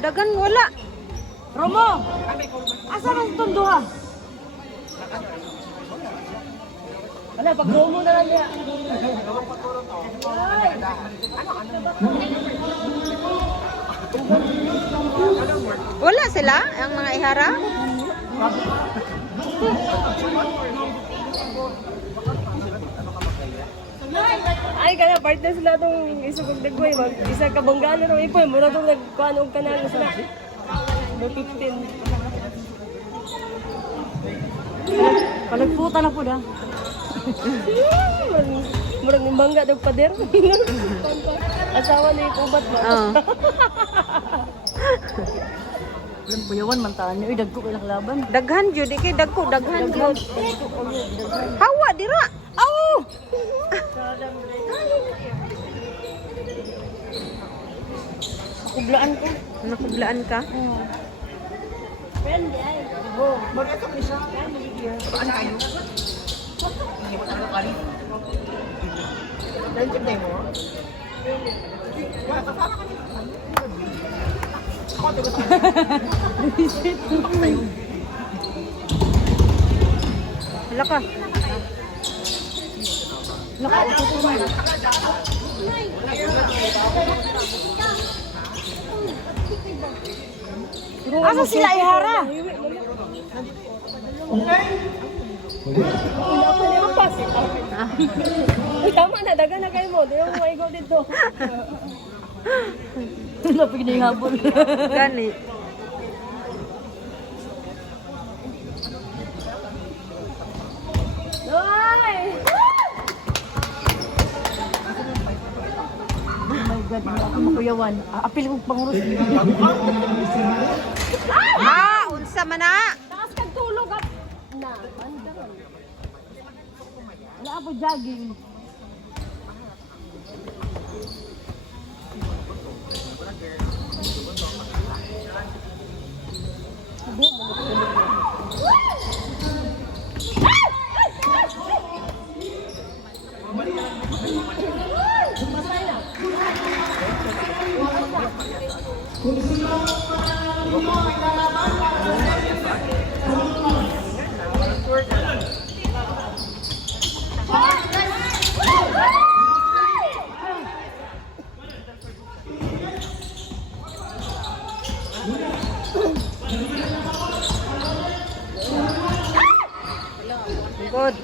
Dagan wala. Romo! Asa man itong duha? Wala, pag Romo na lang niya. Wala sila, ang mga ihara? Ay, kaya partner sila itong isugog dagway. Isa kabanggaan na ipoy. Muna itong nagkuhan og kanal sila. No 15. Palagputan na po da. Murag ng bangga daw pader. Asawa ni Kubat ba? Oo. Alam po yawan man taan niyo. Dagko kay laban. Daghan jud kay dagko daghan jud. Hawa dira. Aw! Kublaan ko. Nakublaan ka? Friend ay. Oh, maganda ko siya. Ano kayo? Hindi mo tayo kali. Dahil kaya mo? Hala ka. Nakaupo ko ba? Asa sila ihara? Tama na, daga na kayo mo. Di mo maigaw dito. Lapig na yung habol. Gani. Ay! Oh my God, ako makuyawan. Apil kong pangurus. Ah, unsa man na? Takas kang tulog at... Na, wala ako jogging. Good.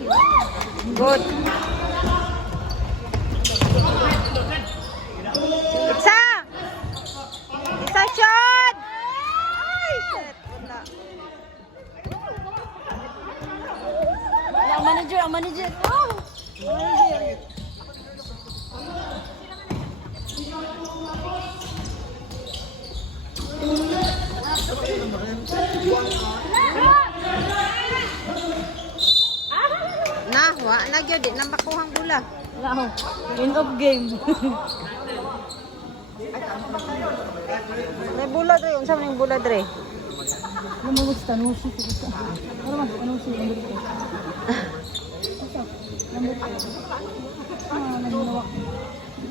Good. Isa! Isa shot! Ay, shit. Wala. Ang manager, ang manager. Oh! Manager. Na, wa na gyud di nang makuhang bula. Wala ako. End of game. May bula dre, unsa man yung bula dre? Alam mo gusto tanusi ko gusto. Ano man tanusi ang dito.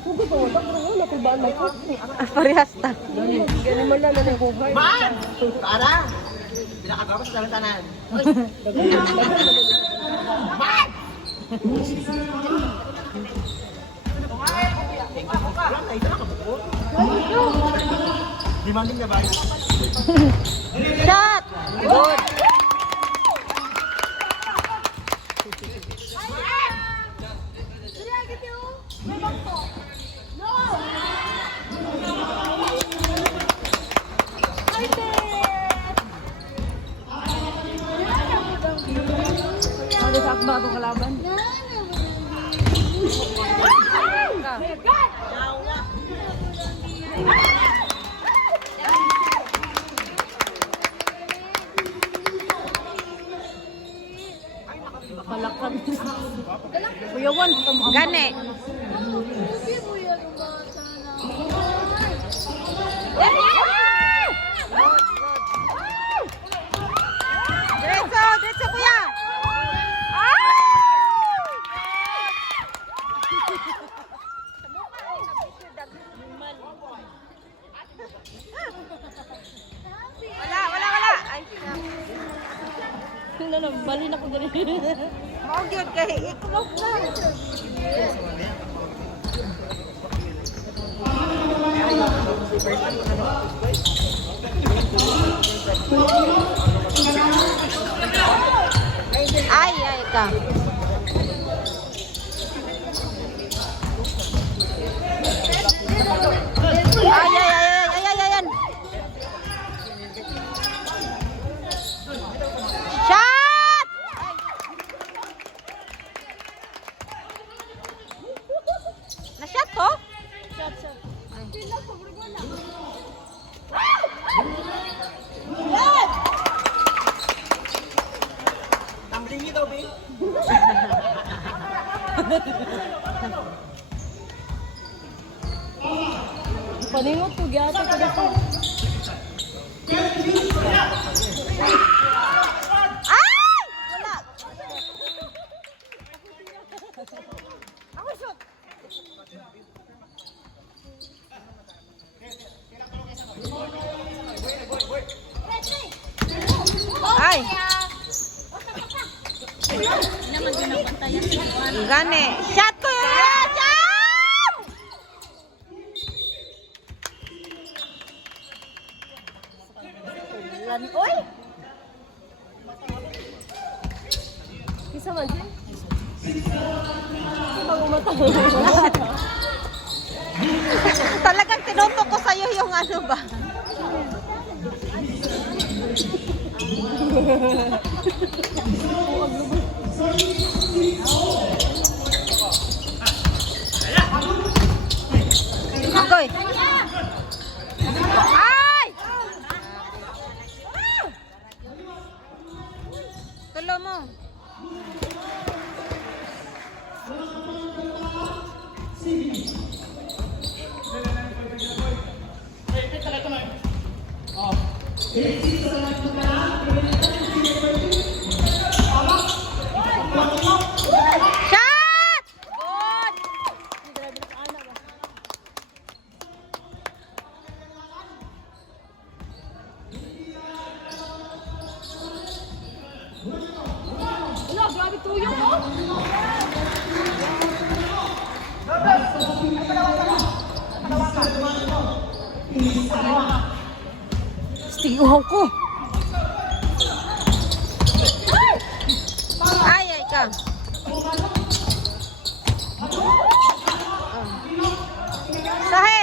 Kugo to, dakro wala ko ba na ko. Parehas ta. Gani man lang na ko ba. Para! Pinakagawa sa tanan. Demanding na ba? Shot! Good. Ada sa akba ako kalaban. Palakan. Kuyawan, Gani. Diretso, diretso kuya. Wala. Ay, Ano na, bali na ko dali. mau gyud kay iklog na. Ay ka. Ay. Shot! Na-shot to? Tumbling ito, Bing. Paningot ko, gyata ko dito. Ay! Wala. Ako shoot. Ay. Gane. Shot ko yun! Shot! Oy! Kisa man siya? Bago mata. Talagang tinutok ko sa'yo yung ano ba? Agoy! Ay! Tulo mo. Shot! Good! Wala, grabe tuyo mo. Stinguhan ko. Ay ka. Sahe.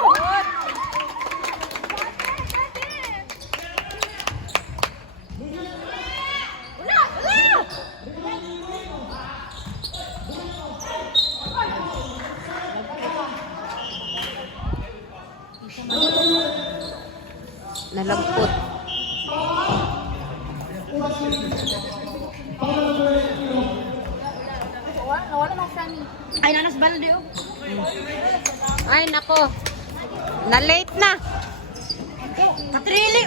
Good. Nalagpot. Ay, nanas balde oh. Ay nako. Na-late na. Katrili!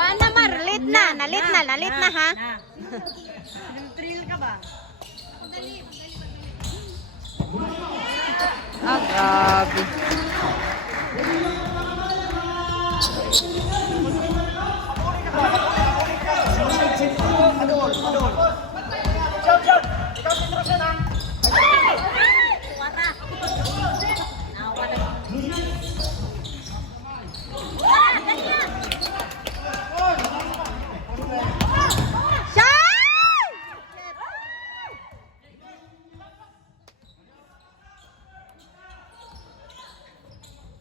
Wala mar, late na. Na-late na ha. Katrili ka ba? Ah, grabe.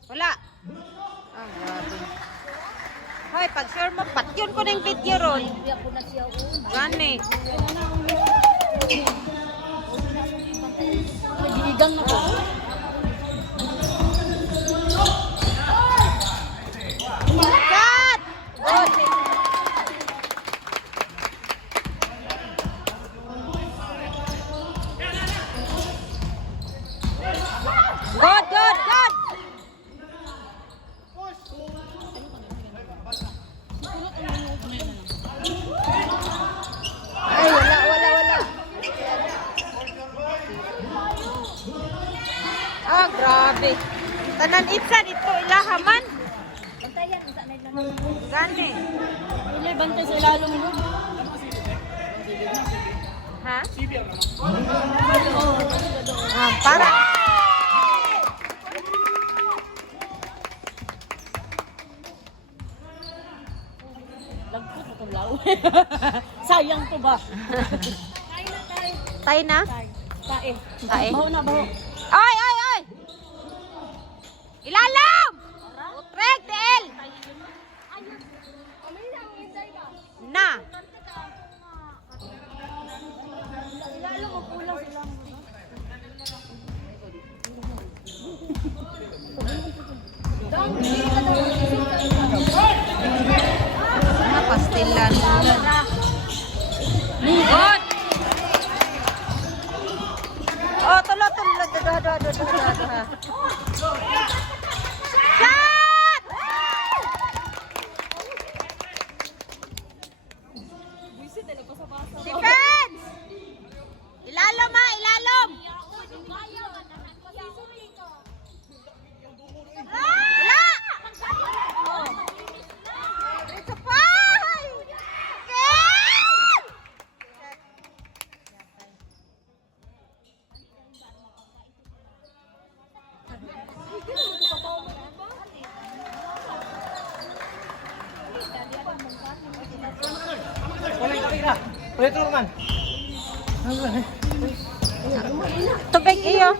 Wala. Ah, grabe. Hoy, pag share mo, patyon ko ng video ron. Gani. Nagiigang na ko. Cut! Good. Good. Ay, wala. Ah, grabe. Tanan itsan ito ilahaman. Bantayan, isa na lang. Gani. Wala, bantay sa ilalong mo. Ha? Para. Lagpot na itong lao. Sayang to ba? Tay na? Tae. Tae. Baho na, baho. Ay, ay, ay! Ilalam! Utrek, Del! Na! Ilalong mo pulang sila. Sana pastilan. Good! Oh, tulo. Shot! Defense! Ilalom ha, ilalom! Wala! It's a five! Okay! Ulit tulungan. Tubig iyo.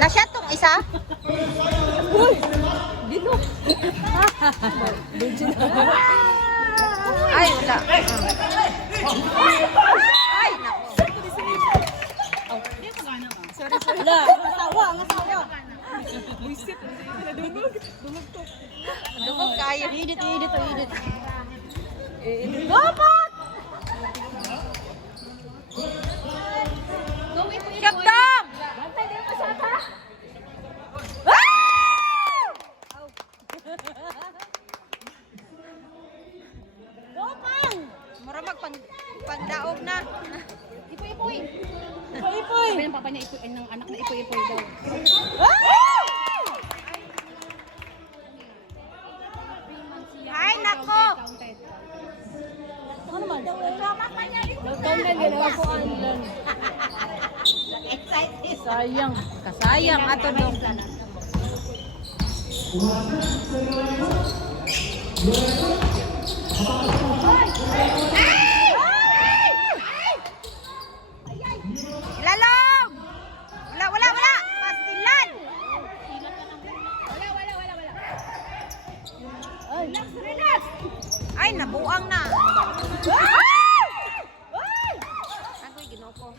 Na siya tong isa? Ay, wala. Ay, nako. Wala, ang asawa. Buisit, nadulog. Dulog to. Dugog kayo. Edit. Dapat! Kaptang! Bantay din pa sa ata. Gopang! Mura pagdaog na. Ipoy. Sabi ng papa niya, ng anak na ipoy daw. Ay, nako! Ano naman? Nagkaunan din ako anlan. Sayang. Kasayang ato dong. Lalong! Wala. Pastilan! Ay, nabuang na. Agoy, ginoko.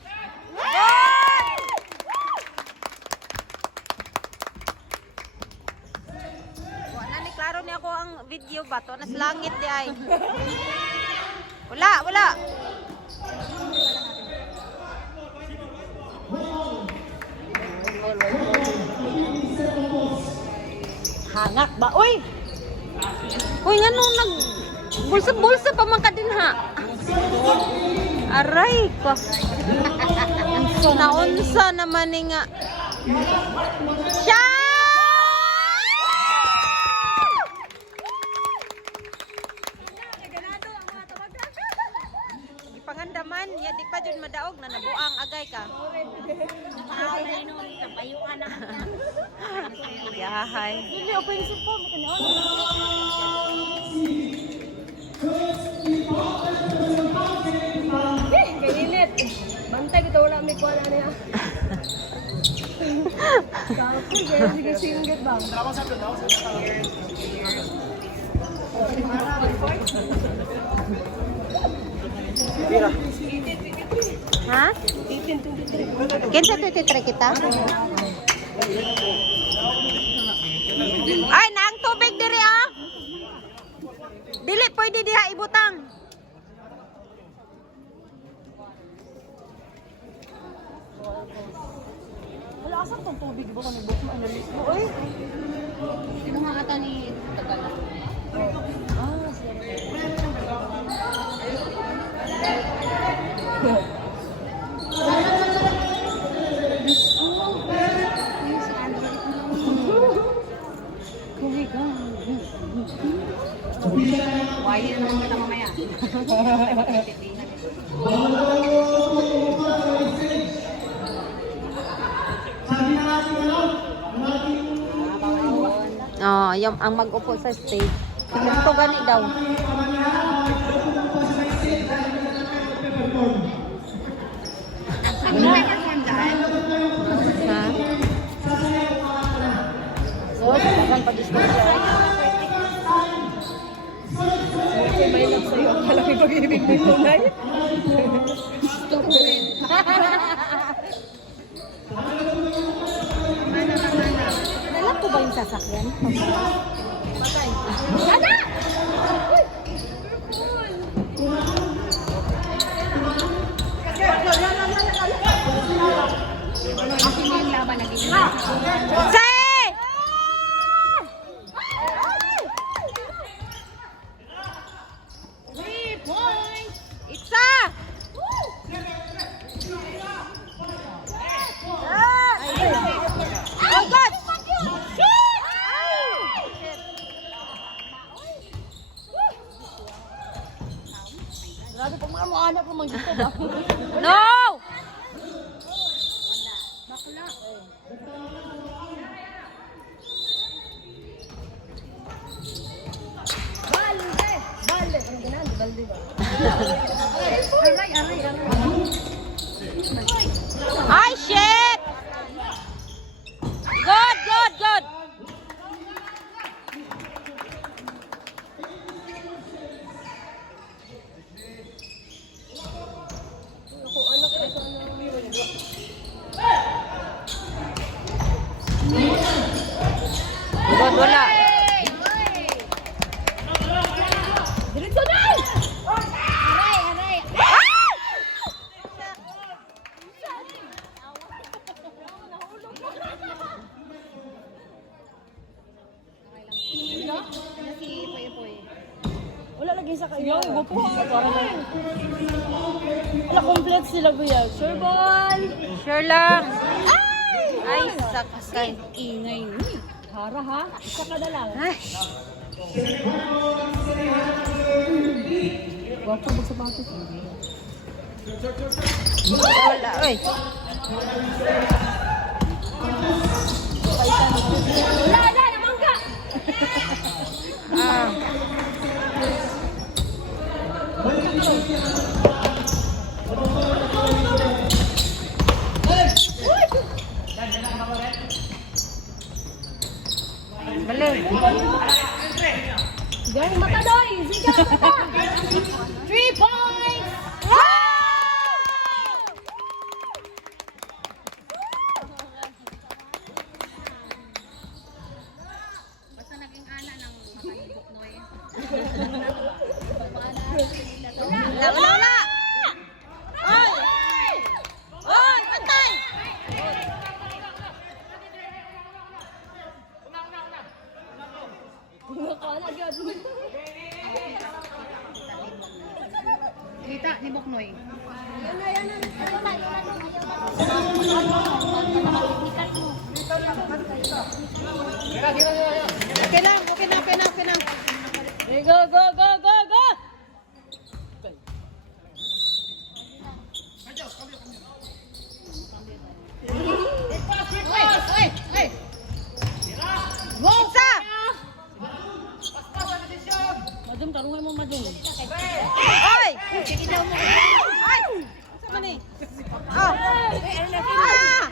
Wala ni klaro ni ako ang video ba to nas langit di ay. Wala. Hangak ba? Uy! Uy, nga nung bulsa pa man ka din ha. Aray ko. Naunsa naman ni nga. Siya! Ipangandaman, ya di pa jud madaog na nabuang agay ka. Yahay. Hindi, open isip po. Kainit. Bantay kita wala may kuha na niya. Kapoy, kaya sige singgit ba? Ha? 1823. Kinsa tititra kita? Ay, naang tubig diri ah. Dili pwede diha ibutang. Wala asang tong tubig ba kung nag-book mo analyst mo? Uy! Sino nga ata ni Tagala? Ah, sorry. ang mag-upo sa stage. Gusto gani daw. Ha? So, baka pag-discuss siya. Okay, may love sa'yo. Malaki pag-ibig mo tunay. Alam ko ba yung sasakyan? Ana! Say! Itza! Oh, God! Grabe pag mga anak ko mag-dito ba? No! Balde! Balde! Ano ganun? Balde ba? Ay, shit! Good, good, good! Ako anak ko sa ano. Good, wala. Diretso na! Wala lagi sa kanya. Yung gupo. Wala complete sila kuya. Sure ball! Sure lang. Ay, sakay. Ingay ni. Hara ha? Isa ka na lang. Ay, Wapo mo sa batis. wala. Uy. Wala naman ka! Ah. Balik. Gawin mata doy! Sigaw mata! 3 points! Wala, wala, wala. Oy! Oy, pantay! Nakala agad. Kita ni Boknoy. Okay lang, okay na, okay na, okay na. Hey, go, go, go, go, go! Isa! Madam, tarungan mo madam. Oy! Ay! Sama ni? Ah! Ah!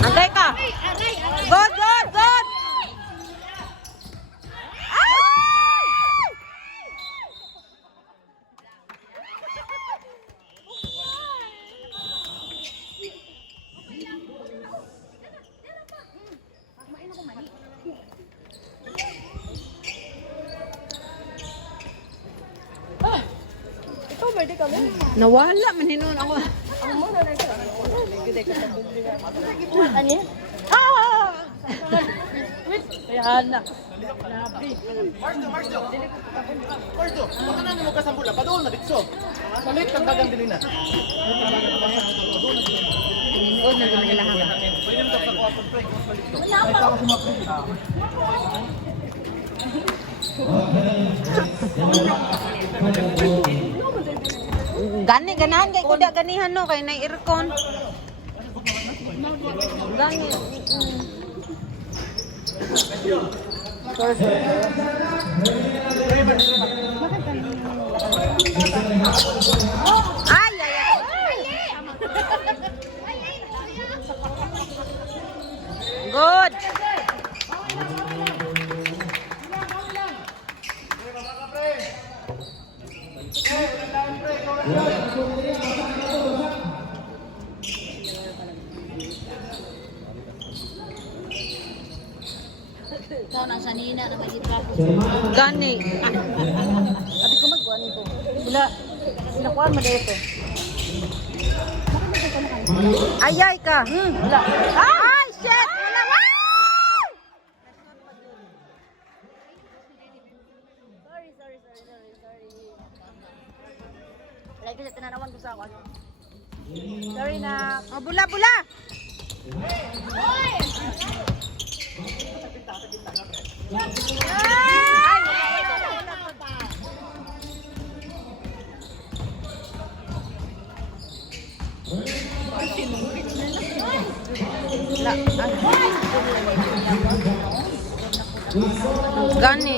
Antay ka! Good, good, good! Ikaw, birthday kami. Nawala, maninon ako. Ang mo na nasa. Ano yan? Ah! Wait, kaya anak. Marjo, baka na mo kasambula, padoon na bitso. Malit kang dagang din na. Inuod na naman nila ha. Pwede mo sa kuwapon, pre, kung malit to. Gani, ganahan kay kuda ganihan no kay nay aircon. Gani. Ay, ay, ay. Good. Ikaw nang sanina na magitrapo. Gani. Abi ko magkuhan ito. Sila kuhan mo dito. Ayay ka. Wala. Ay, shit. Wala. Wow! Sorry. Like kasi tinanawan ko sa ako. Sorry na. Oh, bula, bula. Ay, wala. Gani.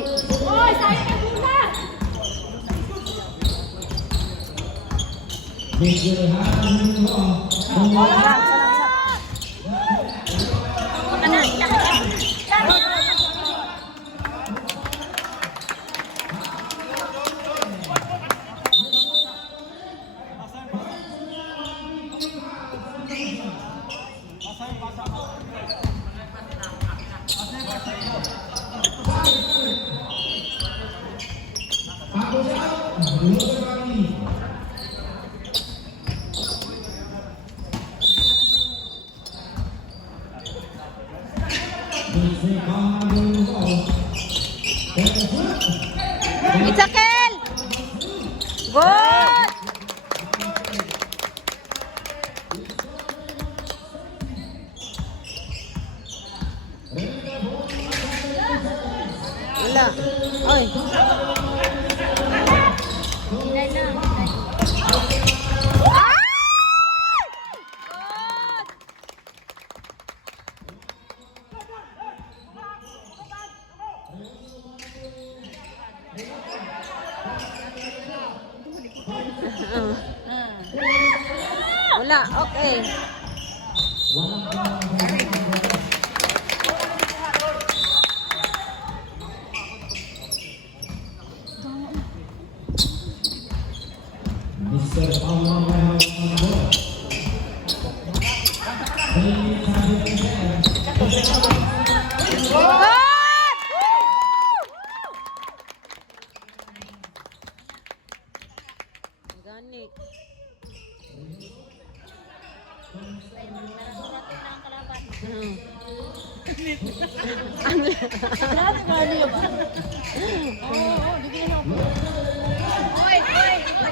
Itzakel! Good! Wala. Oy. Wala, okay. Gani.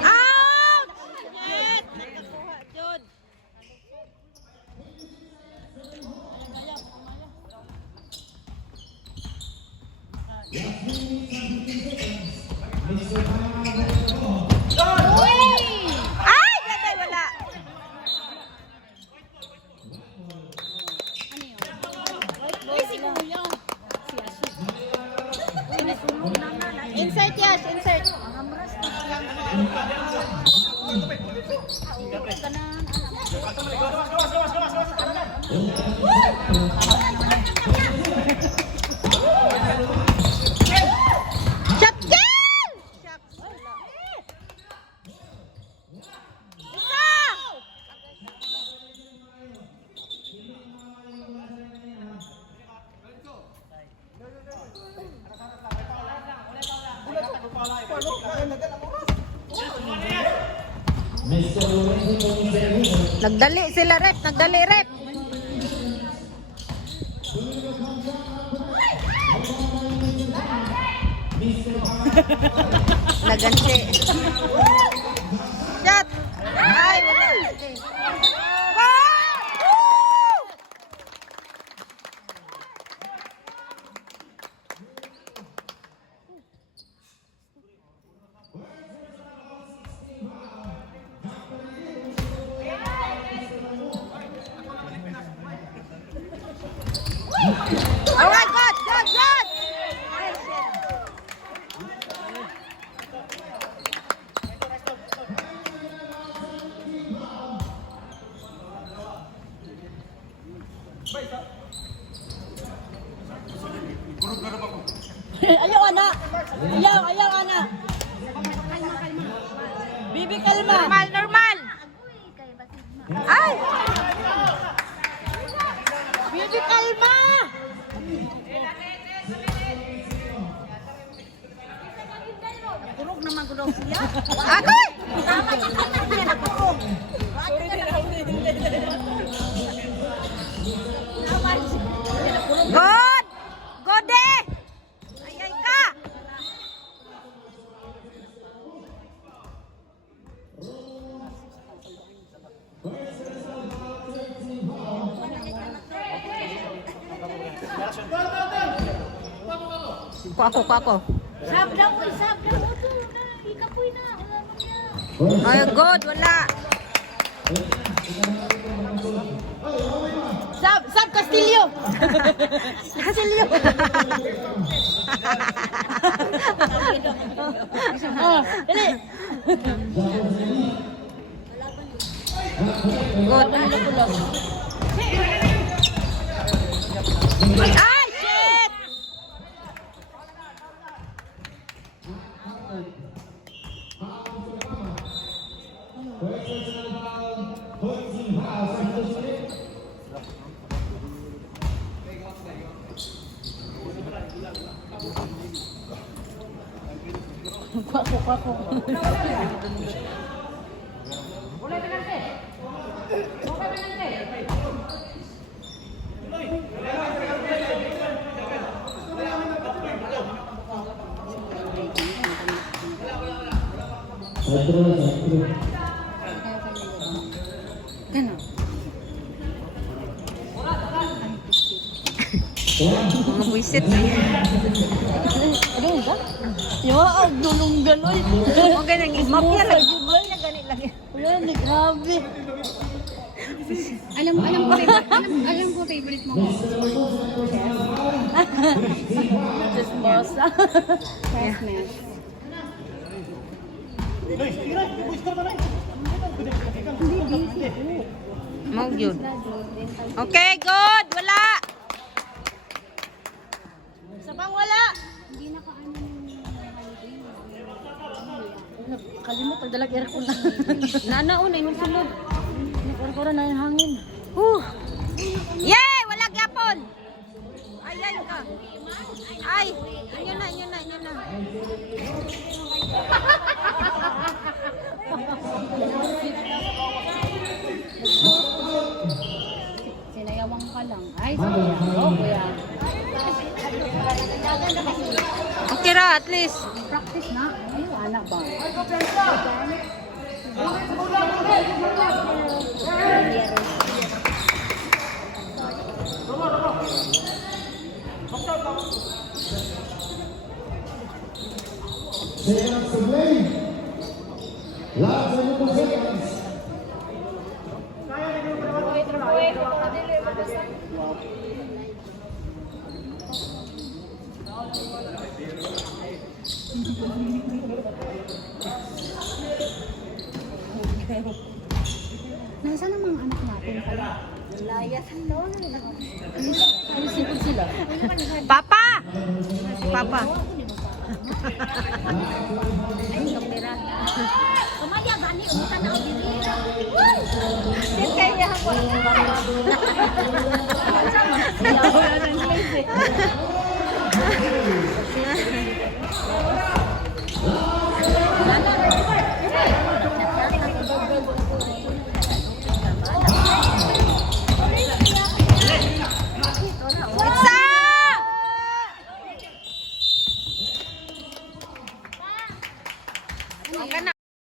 Out! Shit! Nakakuha, Jod. Ay! Gatay, wala. Insert, yes, insert. Shotgun! Shucks, wala. Isa! Nagdali sila rep, nagdali rep. Naganti. Shot! Ay, wala. Goal! Alright, good! Ay, shit. Ayaw, anak! Ayaw, anak! Bibi, kalma! Normal! Ay! Bibi, kalma! Kurog naman ko daw siya. Agoy! Tama siya nakurog. Good! Good eh! Ayay ka! Kuako. Sab daw po. Ikapoy na. Wala mo yan. Ay, good, wala. Sab Castillo. Castillo. Dali. Good. Ay, shit! Kwako. Mga buisit. Ano ba? Yawa, dulong ganoy. Okay, mafia lang. Mafia ganit lang. Wala, grabe. Alam ko favorite mo. Chismosa. Chestnut. Mau yun. Okay, good. Wala. Sabang wala. Hindi na ka ano Kalimot, pagdalag aircon na. Nanaon ay sunod. Nakura na yung hangin. Yay! Wala gyapon. Ay ka. Ay, inyo na. sinayawang ka lang. Ay, kuya. Okay ra, at least. Practice na. Ay, anak ba? Nasaan ang mga anak natin pala? Layas. Ay, sipod sila. Papa! Ay, kamera. Kumadya, gani, umutan na ako dito. Din kaya ako. Wala ng place eh.